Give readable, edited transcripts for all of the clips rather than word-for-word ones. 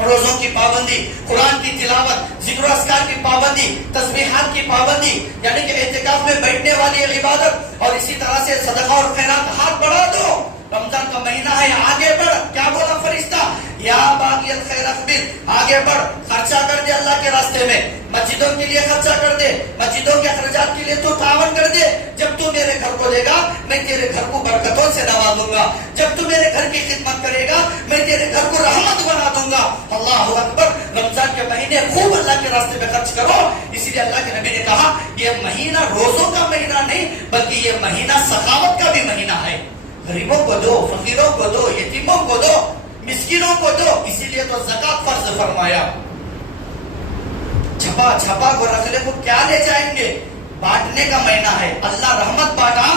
روزوں کی پابندی، قرآن کی تلاوت، ذکر و اذکار کی پابندی، تسبیحات کی پابندی، یعنی کہ اعتکاف میں بیٹھنے والی عبادت، اور اسی طرح سے صدقہ اور خیرات ہاتھ بڑھا دو. رمضان کا مہینہ ہے، آگے بڑھ. کیا بولا فرشتہ؟ یا باغی الخیر اقبل، آگے بڑھ، خرچہ کر دے اللہ کے راستے میں، مسجدوں کے لیے خرچہ کر دے، مسجدوں کے اخراجات کے لیے تو تعاون کر دے. جب تو میرے گھر کو دے گا میں تیرے گھر کو برکتوں سے نوازوں گا، جب تو میرے گھر کی خدمت کرے گا میں تیرے گھر کو رحمت بنا دوں گا. اللہ اکبر. رمضان کے مہینے خوب اللہ کے راستے میں خرچ کرو. اسی لیے اللہ کے نبی نے کہا یہ مہینہ روزوں کا مہینہ نہیں بلکہ یہ مہینہ سخاوت کا بھی مہینہ ہے. غریبوں کو دو، فقیروں کو دو، یتیموں کو دو، مسکینوں کو دو. اسی لیے تو زکات فرض فرمایا. چھپا کو رکھنے کو کیا لے جائیں گے؟ بانٹنے کا مہینہ ہے. اللہ رحمت بانٹا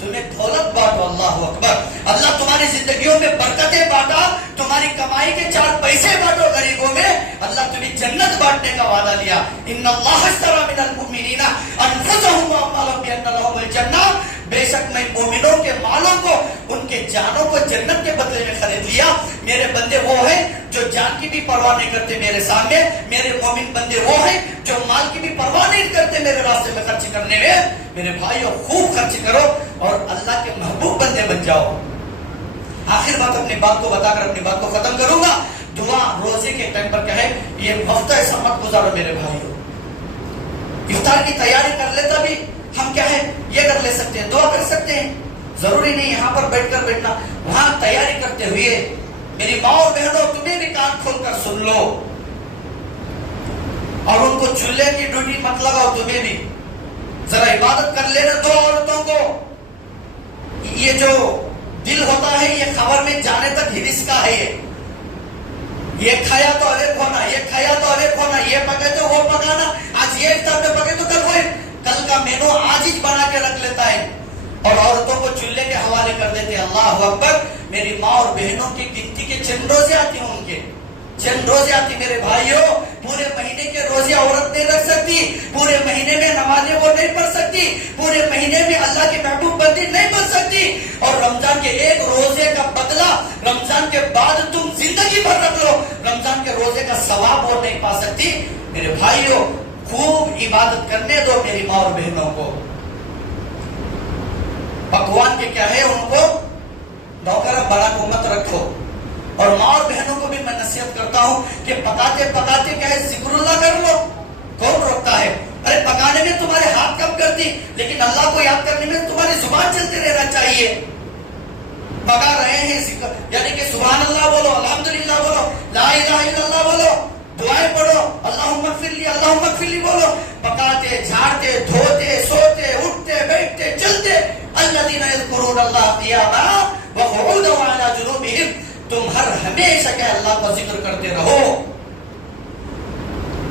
تمہیں دولت بانٹو. اللہ اکبر. اللہ تمہاری زندگیوں میں برکتیں بانٹا، تمہاری کمائی کے 4 پیسے بانٹو غریبوں میں. اللہ تمہیں جنت بانٹنے کا وعدہ لیا. ان اللہ اشتری من المؤمنین انفسهم واموالهم بان لهم الجنہ. بے شک میں مومنوں کے مالوں کو، ان کے جانوں کو جنت کے بدلے میں خرید لیا. میرے بندے وہ ہیں جو جان کی بھی پرواہ نہیں کرتے میرے سامنے. میرے مومن بندے وہ ہیں جو مال کی بھی پرواہ نہیں کرتے میرے راستے میں خرچ کرنے میں. میرے بھائیو خوب خرچ کرو اور اللہ کے محبوب بندے بن جاؤ. آخر بات اپنی بات کو بتا کر اپنی بات کو ختم کروں گا. دعا روزے کے ٹائم پر کہے یہ وقت ایسا مت گزارو میرے بھائیو. افطار کی تیاری کر لیتا بھی ہم کیا ہے یہ کر لے سکتے ہیں، دعا کر سکتے ہیں. ضروری نہیں یہاں پر بیٹھ کر بیٹھنا. وہاں تیاری کرتے ہوئے میری ماں اور بہنوں تمہیں بھی کان کھول کر سن لو اور ان کو چولہے کی ڈیوٹی مت لگاؤ. تمہیں بھی ذرا عبادت کر لینے دو عورتوں کو. یہ جو دل ہوتا ہے یہ خبر میں جانے تک ہرس کا ہے. یہ کھایا تو الگ ہونا، یہ کھایا تو الگ ہونا، یہ پکے تو وہ پکانا. آج یہ افطار میں پکے تو کل کا مینو آج ہی بنا کے رکھ لیتا ہے اور عورتوں کو چولہے کے حوالے کر دیتے ہیں. اللہ اکبر. میری ماں اور بہنوں کی گنتی کے چند روزے آتی ہیں، ان کے چند روزے آتی. میرے بھائیوں پورے مہینے کے روزے عورت نہیں رکھ سکتی، پورے مہینے میں نمازیں وہ نہیں پڑھ سکتی، پورے مہینے میں اللہ کی محبوب بندی نہیں بن سکتی. اور رمضان کے ایک روزے کا بدلہ رمضان کے بعد تم زندگی بھر رکھ لو، رمضان کے روزے کا ثواب وہ نہیں پا سکتی. میرے بھائیوں خوب عبادت کرنے دو میری ماں اور بہنوں کو. پکوان کے کیا ہے ان کو نوکر بڑا کو مت رکھو. اور ماں اور بہنوں کو بھی میں نصیحت کرتا ہوں کہ پکاتے پکاتے کیا ہے ذکر اللہ کر لو. کون روکتا ہے؟ ارے پکانے میں تمہارے ہاتھ کم کرتی لیکن اللہ کو یاد کرنے میں تمہاری زبان چلتے رہنا چاہیے. پکا رہے ہیں ذکر یعنی کہ سبحان اللہ بولو، الحمدللہ بولو، لا الہ الا اللہ بولو، دعائیں پڑھو، اللہم اغفر لی اللہم اغفر لی بولو. پکاتے جھاڑتے دھوتے سوتے اٹھتے بیٹھتے چلتے الذین یذکرون اللہ قیاما وقعودا وعلی جنوبہم. تم ہر ہمیشہ کہ اللہ کا ذکر کرتے رہو.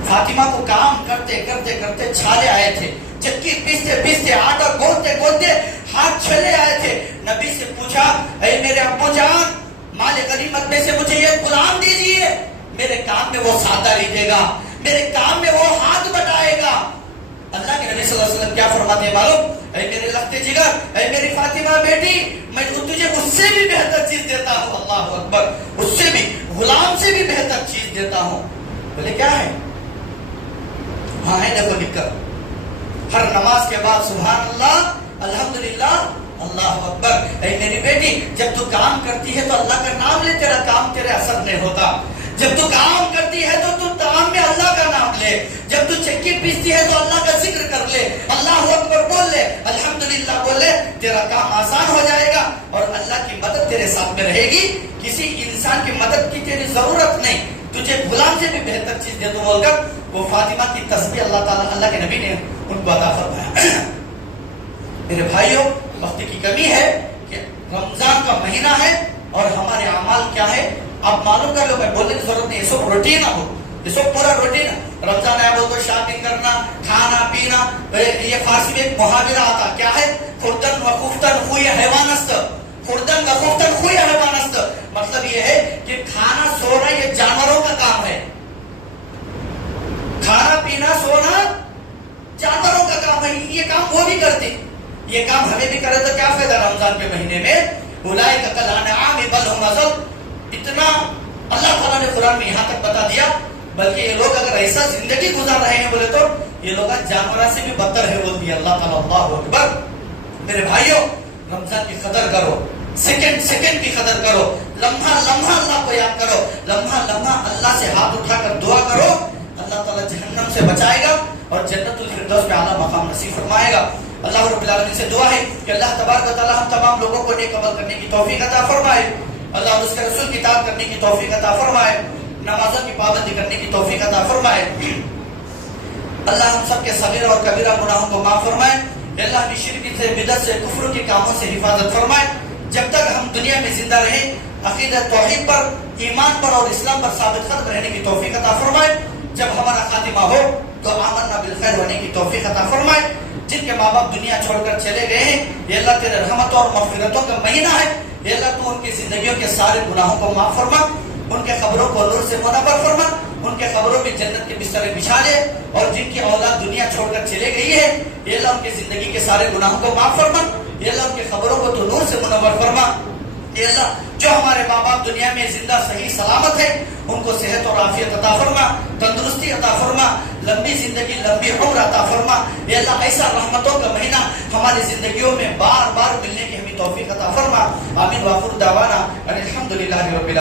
فاطمہ کو کام کرتے کرتے کرتے چھالے آئے تھے، چکی پیستے پیستے آٹا گوندتے گوندتے ہاتھ چھلے آئے تھے. نبی سے پوچھا اے میرے ابو جان مال غنیمت میں سے مجھے یہ غلام دیجیے، میرے کام میں وہ سادہ دے گا، میرے کام میں وہ ہاتھ بٹائے گا. اللہ کے نبی صلی اللہ علیہ وسلم کیا فرماتے ہیں معلوم؟ اے میرے لختے جگر، اے میری فاطمہ بیٹی، میں تجھے اس سے بھی بہتر چیز دیتا ہوں. اللہ اکبر. اس سے بھی غلام سے بھی بہتر چیز دیتا ہوں. بولے کیا ہے؟ ہاں ہے دیکھو لکھ کر ہر نماز کے بعد سبحان اللہ الحمدللہ اللہ اکبر. اے میری بیٹی جب تو کام کرتی ہے تو اللہ کا نام لے، تیرا کام تیرے اثر نہیں ہوتا. جب تو کام کرتی ہے تو کام میں اللہ کا نام لے. جب تو چکی پیستی ہے تو اللہ کا ذکر کر لے، اللہ اکبر بول لے، الحمدللہ بول لے، تیرا کام آسان ہو جائے گا اور اللہ کی مدد تیرے ساتھ میں رہے گی. کسی انسان کی مدد کی تیری ضرورت نہیں، تجھے غلام سے بھی بہتر چیز دے دوں بول کر وہ فاطمہ کی تسبیح اللہ تعالیٰ اللہ کے نبی نے ان کو عطا فرمایا. میرے بھائیوں وقت کی کمی ہے کہ رمضان کا مہینہ ہے اور ہمارے اعمال کیا ہے آپ معلوم کر لو. میں بولنے کی ضرورت نہیں، یہ سب روٹین ہو، یہ سب پورا روٹین. رمضان آیا بول تو شاپنگ کرنا، کھانا پینا. یہ فارسی میں ایک محاورہ آتا کیا ہے؟ خوردن و خفتن خوی حیوان است، خوردن و خفتن خوی حیوان است. مطلب یہ ہے کہ کھانا سونا یہ جانوروں کا کام ہے، کھانا پینا سونا جانوروں کا کام ہے. یہ کام وہ بھی کرتے، یہ کام ہمیں بھی کرے تو کیا فائدہ رمضان کے مہینے میں؟ اولئک کالانعام بل هم اضل. اتنا اللہ تعالیٰ نے قرآن میں یہاں تک بتا دیا بلکہ یہ لوگ اگر ایسا زندگی گزار رہے ہیں بولے تو یہ لوگ جانوروں سے بھی بدتر ہے بول دیا اللہ تعالیٰ. اللہ اکبر. میرے بھائیوں رمضان کی قدر کرو, سیکنڈ سیکنڈ کی قدر کرو, لمحہ لمحہ اللہ کو یاد کرو, لمحہ لمحہ اللہ سے ہاتھ اٹھا کر دعا کرو. اللہ تعالیٰ جہنم سے بچائے گا اور جنت الفردوس میں اعلیٰ مقام نصیب فرمائے گا. اللہ رب العالمین سے دعا ہے کہ اللہ تبارک و تعالیٰ ہم تمام لوگوں کو نیک عمل کرنے کی توفیق عطا فرمائے, اللہ اور اس کے رسول کی اطاعت کرنے کی توفیق عطا فرمائے, نمازوں کی پابندی کرنے کی توفیق عطا فرمائے. اللہ ہم سب کے صغیر اور کبیرہ گناہوں کو معاف فرمائے. اللہ کی شرک سے, بدعت سے, کفر کے کاموں سے حفاظت فرمائے. جب تک ہم دنیا میں زندہ رہیں عقیدت توحید پر, ایمان پر اور اسلام پر ثابت قدم رہنے کی توفیق عطا فرمائے. جب ہمارا خاتمہ ہو تو آمنا بالخیر ہونے کی توفیق عطا فرمائے. جن کے ماں باپ دنیا چھوڑ کر چلے گئے ہیں یہ اللہ تیرے رحمتوں اور مغفرتوں کا مہینہ ہے. یہ اللہ تو ان کی زندگیوں کے سارے گناہوں کو معاف فرما, ان کے قبروں کو نور سے منور فرما, ان کے قبروں میں جنت کے بستر بچھا دے. اور جن کی اولاد دنیا چھوڑ کر چلے گئی ہے یہ اللہ ان کی زندگی کے سارے گناہوں کو معاف فرما. یہ اللہ ان کے قبروں کو تو نور سے منور فرما. یہ اللہ جو ہمارے ماں باپ دنیا میں زندہ صحیح سلامت ہے ان کو صحت اور عافیت عطا فرما, تندرستی عطا فرما, لمبی زندگی, لمبی عمر عطا فرما. یہ اللہ ایسا رحمتوں کا مہینہ ہماری زندگیوں میں بار بار ملنے کی ہمیں توفیق عطا فرما. آمین. وآخر دعوانا ان الحمد للہ رب العالمین.